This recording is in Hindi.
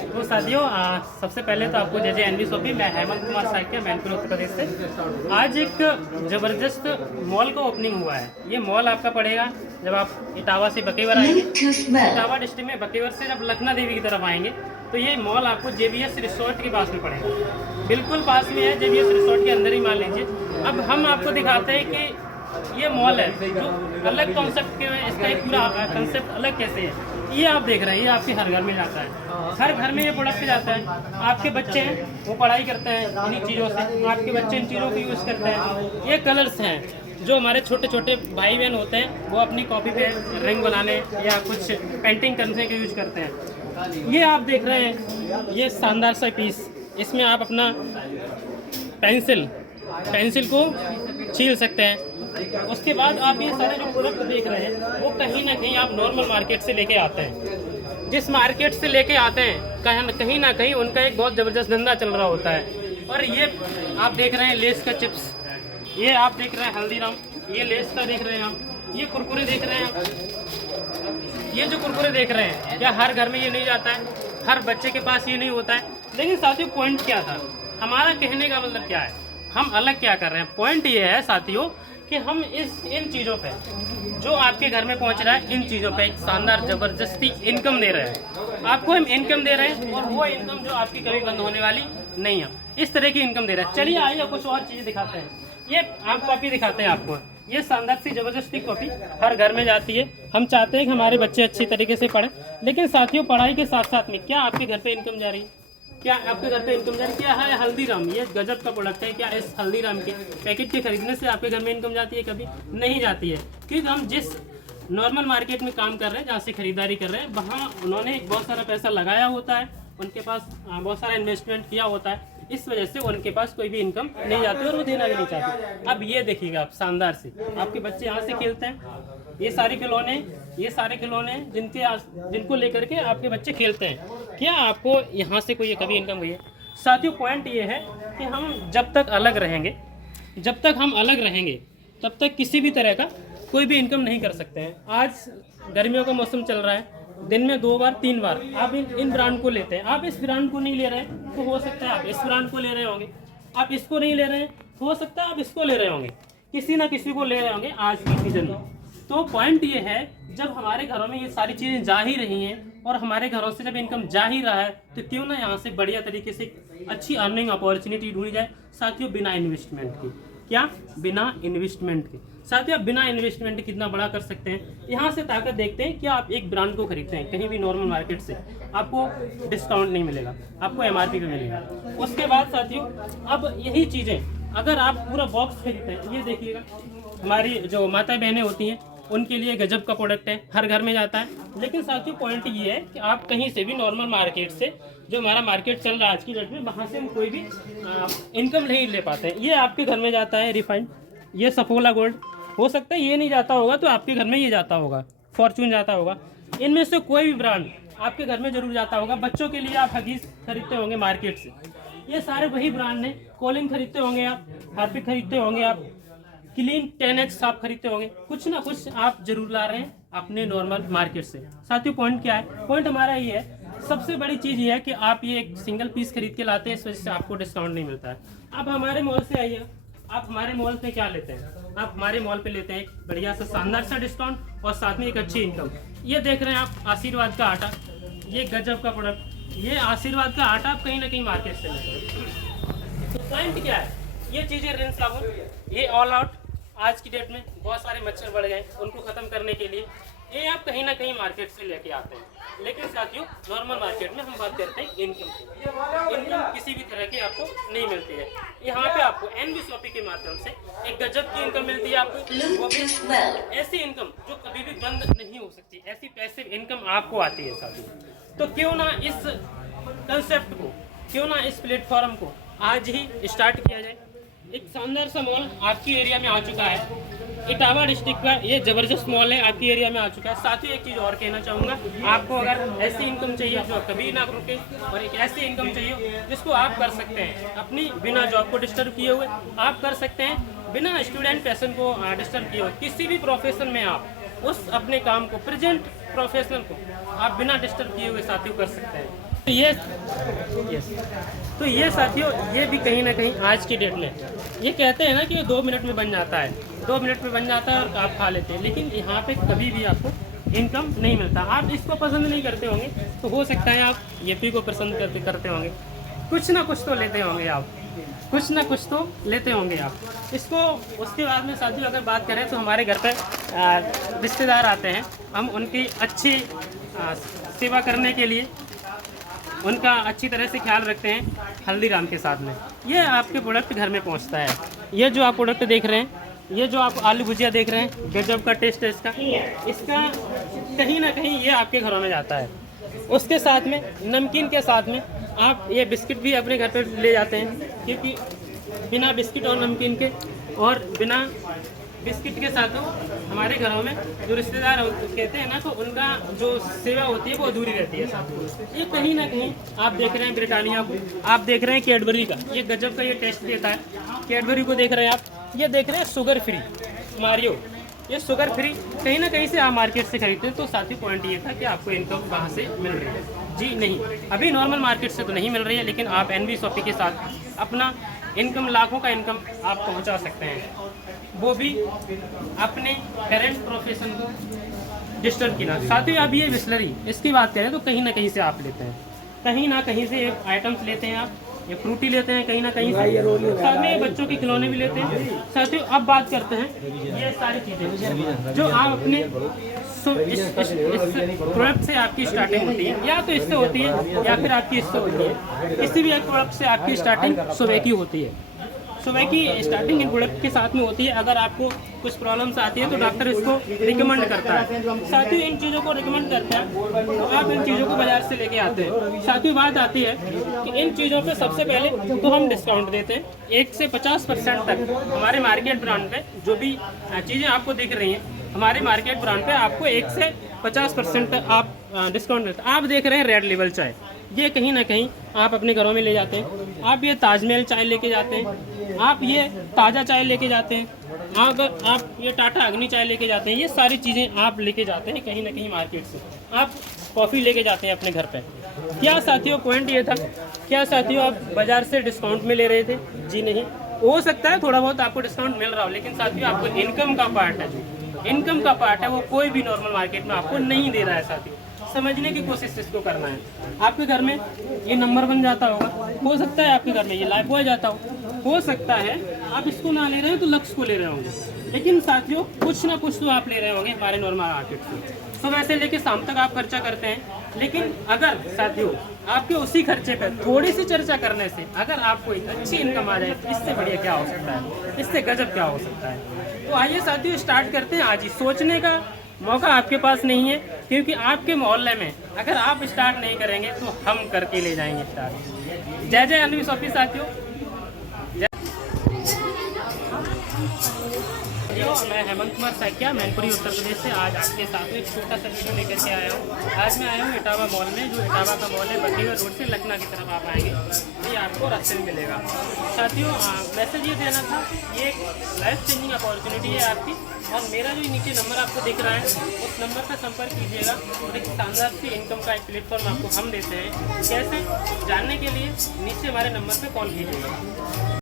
तो साथियों सबसे पहले तो आपको जय जय एनवी शॉपी, मैं हेमंत कुमार साक्या, मैनपुर उत्तर प्रदेश से। आज एक ज़बरदस्त मॉल का ओपनिंग हुआ है। ये मॉल आपका पड़ेगा जब आप इटावा से बकेवर आएंगे, इटावा डिस्ट्रिक्ट में बकेवर से जब लखना देवी की तरफ आएंगे तो ये मॉल आपको JBS रिसोर्ट के पास में पड़ेगा। बिल्कुल पास में है, JBS रिसोर्ट के अंदर ही मान लीजिए। अब हम आपको दिखाते हैं कि ये मॉल है जो अलग कॉन्सेप्ट के में, इसका एक पूरा कंसेप्ट अलग कैसे है। ये आप देख रहे हैं, ये आपके हर घर में जाता है, हर घर में ये प्रोडक्ट जाता है। आपके बच्चे हैं वो पढ़ाई करते हैं इन्हीं चीज़ों से, आपके बच्चे इन चीज़ों को यूज़ करते हैं। ये कलर्स हैं जो हमारे छोटे छोटे भाई बहन होते हैं, वो अपनी कॉपी पे रंग बनाने या कुछ पेंटिंग करने के यूज करते हैं। ये आप देख रहे हैं, ये शानदार सा पीस, इसमें आप अपना पेंसिल को छील सकते हैं। उसके बाद आप ये सारे जो प्रोडक्ट देख रहे हैं वो कहीं ना कहीं आप नॉर्मल मार्केट से लेके आते हैं। जिस मार्केट से लेके आते हैं कहीं ना कहीं उनका एक बहुत ज़बरदस्त धंधा चल रहा होता है। और ये आप देख रहे हैं लेस का चिप्स, ये आप देख रहे हैं हल्दीराम, ये लेस का देख रहे हैं आप, ये कुरकुरे देख रहे हैं आप। ये जो कुरकुरे देख रहे हैं, क्या हर घर में ये नहीं जाता है, हर बच्चे के पास ये नहीं होता है। लेकिन साथियों पॉइंट क्या था, हमारा कहने का मतलब क्या है, हम अलग क्या कर रहे हैं। पॉइंट ये है साथियों कि हम इन चीज़ों पे जो आपके घर में पहुंच रहा है, इन चीज़ों पे एक शानदार ज़बरदस्ती इनकम दे रहे हैं। आपको हम इनकम दे रहे हैं और वो इनकम जो आपकी कभी बंद होने वाली नहीं है, इस तरह की इनकम दे रहे हैं। चलिए आइए कुछ और चीज़ें दिखाते हैं। ये आप कॉपी दिखाते हैं आपको, ये शानदार सी ज़बरदस्ती कॉपी हर घर में जाती है। हम चाहते हैं कि हमारे बच्चे अच्छी तरीके से पढ़ें, लेकिन साथियों पढ़ाई के साथ साथ में क्या आपके घर पे इनकम जा रही है? क्या आपके घर पे इनकम जा रही है? क्या है हल्दीराम, ये गजब का प्रोडक्ट है। क्या इस हल्दीराम के पैकेट के खरीदने से आपके घर में इनकम जाती है? कभी नहीं जाती है, क्योंकि हम जिस नॉर्मल मार्केट में काम कर रहे हैं, जहाँ से खरीदारी कर रहे हैं, वहाँ उन्होंने बहुत सारा पैसा लगाया होता है, उनके पास बहुत सारा इन्वेस्टमेंट किया होता है। इस वजह से उनके पास कोई भी इनकम नहीं जाती और वो देना भी नहीं चाहते। अब ये देखिएगा आप, शानदार से आपके बच्चे यहाँ से खेलते हैं, ये सारे खिलौने जिनको लेकर के आपके बच्चे खेलते हैं। क्या आपको यहाँ से कोई कभी इनकम हुई है? साथियों पॉइंट ये है कि हम जब तक हम अलग रहेंगे तब तक किसी भी तरह का कोई भी इनकम नहीं कर सकते हैं। आज गर्मियों का मौसम चल रहा है, दिन में 2 बार 3 बार आप इन ब्रांड को लेते हैं। आप इस ब्रांड को नहीं ले रहे हैं तो हो सकता है आप इस ब्रांड को ले रहे होंगे, आप इसको नहीं ले रहे हैं हो सकता है आप इसको ले रहे होंगे, किसी ना किसी को ले रहे होंगे आज की सीजन में। तो पॉइंट ये है, जब हमारे घरों में ये सारी चीज़ें जा ही रही हैं और हमारे घरों से जब इनकम जा ही रहा है, तो क्यों ना यहाँ से बढ़िया तरीके से अच्छी अर्निंग अपॉर्चुनिटी ढूंढी जाए। साथियों बिना इन्वेस्टमेंट के, क्या बिना इन्वेस्टमेंट के साथियों, बिना इन्वेस्टमेंट के कितना बड़ा कर सकते हैं। यहाँ से ताकत देखते हैं कि आप एक ब्रांड को खरीदते हैं कहीं भी नॉर्मल मार्केट से, आपको डिस्काउंट नहीं मिलेगा, आपको MRP पे मिलेगा। उसके बाद साथियों अब यही चीज़ें अगर आप पूरा बॉक्स खरीदते हैं, ये देखिएगा हमारी जो माता बहनें होती हैं उनके लिए गजब का प्रोडक्ट है, हर घर में जाता है। लेकिन साथियों पॉइंट ये है कि आप कहीं से भी नॉर्मल मार्केट से, जो हमारा मार्केट चल रहा है आज की डेट में, वहाँ से हम कोई भी इनकम नहीं ले पाते हैं। ये आपके घर में जाता है रिफाइंड, ये सफोला गोल्ड, हो सकता है ये नहीं जाता होगा तो आपके घर में ये जाता होगा, फॉर्चून जाता होगा। इनमें से कोई भी ब्रांड आपके घर में जरूर जाता होगा। बच्चों के लिए आप हगीज खरीदते होंगे मार्केट से, ये सारे वही ब्रांड हैं। कॉलिंग खरीदते होंगे आप, हार्पिक खरीदते होंगे आप, क्लीन 10X आप खरीदते होंगे, कुछ ना कुछ आप जरूर ला रहे हैं अपने नॉर्मल मार्केट से। साथियों पॉइंट क्या है, पॉइंट हमारा ये है, सबसे बड़ी चीज़ ये है कि आप ये एक सिंगल पीस खरीद के लाते हैं, इस वजह से आपको डिस्काउंट नहीं मिलता है। आप हमारे मॉल से आइए, आप हमारे मॉल पे क्या लेते हैं, आप हमारे मॉल पे लेते हैं एक बढ़िया सा शानदार सा डिस्काउंट और साथ में एक अच्छी इनकम। ये देख रहे हैं आप आशीर्वाद का आटा, ये गजब का प्रोडक्ट, ये आशीर्वाद का आटा आप कहीं ना कहीं मार्केट से लेते हैं। तो पॉइंट क्या है, ये चीज़ें रिंस साबुन, ये ऑल आउट, आज की डेट में बहुत सारे मच्छर बढ़ गए, उनको ख़त्म करने के लिए ये आप कहीं ना कहीं मार्केट से लेके आते हैं। लेकिन साथियों नॉर्मल मार्केट में हम बात करते हैं इनकम की, इनकम किसी भी तरह की आपको नहीं मिलती है। यहाँ पे आपको एनवी शॉपी के माध्यम से एक गजब की इनकम मिलती है आपको, वो भी ऐसी इनकम जो कभी भी बंद नहीं हो सकती, ऐसी पैसिव इनकम आपको आती है साथियों। तो क्यों ना इस कंसेप्ट को, क्यों ना इस प्लेटफॉर्म को आज ही स्टार्ट किया जाए। एक शानदार सा मॉल आपकी एरिया में आ चुका है, इटावा डिस्ट्रिक्ट का ये जबरदस्त मॉल है, आपकी एरिया में आ चुका है। साथ ही एक चीज़ और कहना चाहूँगा, आपको अगर ऐसी इनकम चाहिए जो कभी ना रुके और एक ऐसी इनकम चाहिए जिसको आप कर सकते हैं अपनी बिना जॉब को डिस्टर्ब किए हुए, आप कर सकते हैं बिना स्टूडेंट पैशन को डिस्टर्ब किए हुए, किसी भी प्रोफेशन में आप उस अपने काम को, प्रेजेंट प्रोफेशनल को आप बिना डिस्टर्ब किए हुए साथियों कर सकते हैं। यस तो ये साथियों, ये भी कहीं ना कहीं आज की डेट में ये कहते हैं ना कि 2 मिनट में बन जाता है, 2 मिनट में बन जाता है और आप खा लेते हैं, लेकिन यहाँ पे कभी भी आपको इनकम नहीं मिलता। आप इसको पसंद नहीं करते होंगे तो हो सकता है आप येपी को पसंद करते होंगे, कुछ ना कुछ तो लेते होंगे आप, कुछ ना कुछ तो लेते होंगे आप इसको। उसके बाद में साथियों अगर बात करें तो हमारे घर पर रिश्तेदार आते हैं, हम उनकी अच्छी सेवा करने के लिए उनका अच्छी तरह से ख्याल रखते हैं हल्दीराम के साथ में। ये आपके प्रोडक्ट घर में पहुंचता है। ये जो आप प्रोडक्ट देख रहे हैं, ये जो आप आलू भुजिया देख रहे हैं, गजब का टेस्ट है इसका कहीं ना कहीं ये आपके घरों में जाता है। उसके साथ में नमकीन के साथ में आप ये बिस्किट भी अपने घर पर ले जाते हैं, क्योंकि बिना बिस्किट और नमकीन के और बिना बिस्किट के साथ हमारे घरों में जो रिश्तेदार कहते हैं ना, तो उनका जो सेवा होती है वो अधूरी रहती है साथ। ये कहीं ना कहीं आप देख रहे हैं ब्रिटानिया को, आप देख रहे हैं कैडबरी का, ये गजब का ये टेस्ट देता है। कैडबरी को देख रहे हैं आप, ये देख रहे हैं शुगर फ्री मारियो, ये शुगर फ्री कहीं ना कहीं से आप मार्केट से खरीदते हैं। तो साथी पॉइंट ये था कि आपको इनकम कहाँ से मिल रही है। जी नहीं, अभी नॉर्मल मार्केट से तो नहीं मिल रही है, लेकिन आप एनवी शॉपी के साथ अपना इनकम, लाखों का इनकम आप पहुंचा सकते हैं, वो भी अपने करेंट प्रोफेशन को डिस्टर्ब किया। साथ ही आप ये बिस्लरी इसकी बात करें तो कहीं ना कहीं से आप लेते हैं, कहीं ना कहीं से आइटम्स लेते हैं आप, ये फ्रूटी लेते हैं कहीं ना कहीं से, साथ में ये बच्चों के खिलौने भी लेते हैं। साथ ही अब बात करते हैं ये सारी चीज़ें जो आप अपने इस प्रोडक्ट से आपकी स्टार्टिंग होती है, या तो इससे होती है या फिर आपकी इससे होती है। किसी भी एक प्रोडक्ट से आपकी स्टार्टिंग सुबह की होती है, सुबह की स्टार्टिंग इन प्रोडक्ट के साथ में होती है। अगर आपको कुछ प्रॉब्लम्स आती है तो डॉक्टर इसको रिकमेंड करता है, साथ ही इन चीज़ों को रिकमेंड करता है तो आप इन चीज़ों को बाजार से लेके आते हैं। साथ ही बात आती है कि इन चीज़ों पे सबसे पहले तो हम डिस्काउंट देते हैं 1 से 50% तक। हमारे मार्केट ब्रांड पे जो भी चीज़ें आपको दिख रही हैं, हमारे मार्केट ब्रांड पे आपको 1 से 50% तक आप डिस्काउंट देते हैं। आप देख रहे हैं रेड लेबल चाय, ये कहीं ना कहीं आप अपने घरों में ले जाते हैं। आप ये ताजमहल चाय लेके जाते हैं, आप ये ताज़ा चाय लेके जाते हैं, आप ये टाटा अग्नि चाय लेके जाते हैं। ये सारी चीज़ें आप लेके जाते हैं कहीं ना कहीं मार्केट से। आप कॉफ़ी लेके जाते हैं अपने घर पे। क्या साथियों पॉइंट ये था, क्या साथियों आप बाज़ार से डिस्काउंट में ले रहे थे? जी नहीं, हो सकता है थोड़ा बहुत आपको डिस्काउंट मिल रहा हो, लेकिन साथियों आपको इनकम का पार्ट है, जो इनकम का पार्ट है वो कोई भी नॉर्मल मार्केट में आपको नहीं दे रहा है। साथियों समझने की कोशिश इसको करना है। आपके घर में ये नंबर बन जाता होगा, हो सकता है आपके घर में ये लाइफ बॉय जाता हो सकता है आप इसको ना ले रहे हो तो लक्ष्य को ले रहे होंगे, लेकिन साथियों कुछ ना कुछ तो आप ले रहे होंगे हमारे नॉर्मल मार्केट से। सुबह से लेके शाम तक आप खर्चा करते हैं, लेकिन अगर साथियों आपके उसी खर्चे पर थोड़ी सी चर्चा करने से अगर आपको एक अच्छी इनकम आ जाए तो इससे बढ़िया क्या हो सकता है, इससे गजब क्या हो सकता है। तो आइए साथियों स्टार्ट करते हैं आज ही। सोचने का मौका आपके पास नहीं है, क्योंकि आपके मोहल्ले में अगर आप स्टार्ट नहीं करेंगे तो हम करके ले जाएंगे स्टार्ट। जय जय एनवी शॉपी साथियों। मैं हेमंत कुमार सैकिया मैनपुरी उत्तर प्रदेश से आज आपके साथ एक छोटा सा वीडियो लेकर के आया हूँ। आज मैं आया हूँ इटावा मॉल में, जो इटावा का मॉल है बंडीगढ़ रोड से लखना की तरफ आप आएंगे तो ये आपको रास्ते में मिलेगा। साथियों मैसेज ये देना था, ये एक लाइफ चेंजिंग अपॉर्चुनिटी है आपकी, और मेरा जो नीचे नंबर आपको दिख रहा है उस नंबर पर संपर्क कीजिएगा और एक शानदार सी इनकम का एक प्लेटफॉर्म आपको हम देते हैं। कैसे जानने के लिए नीचे हमारे नंबर पर कॉल कीजिएगा।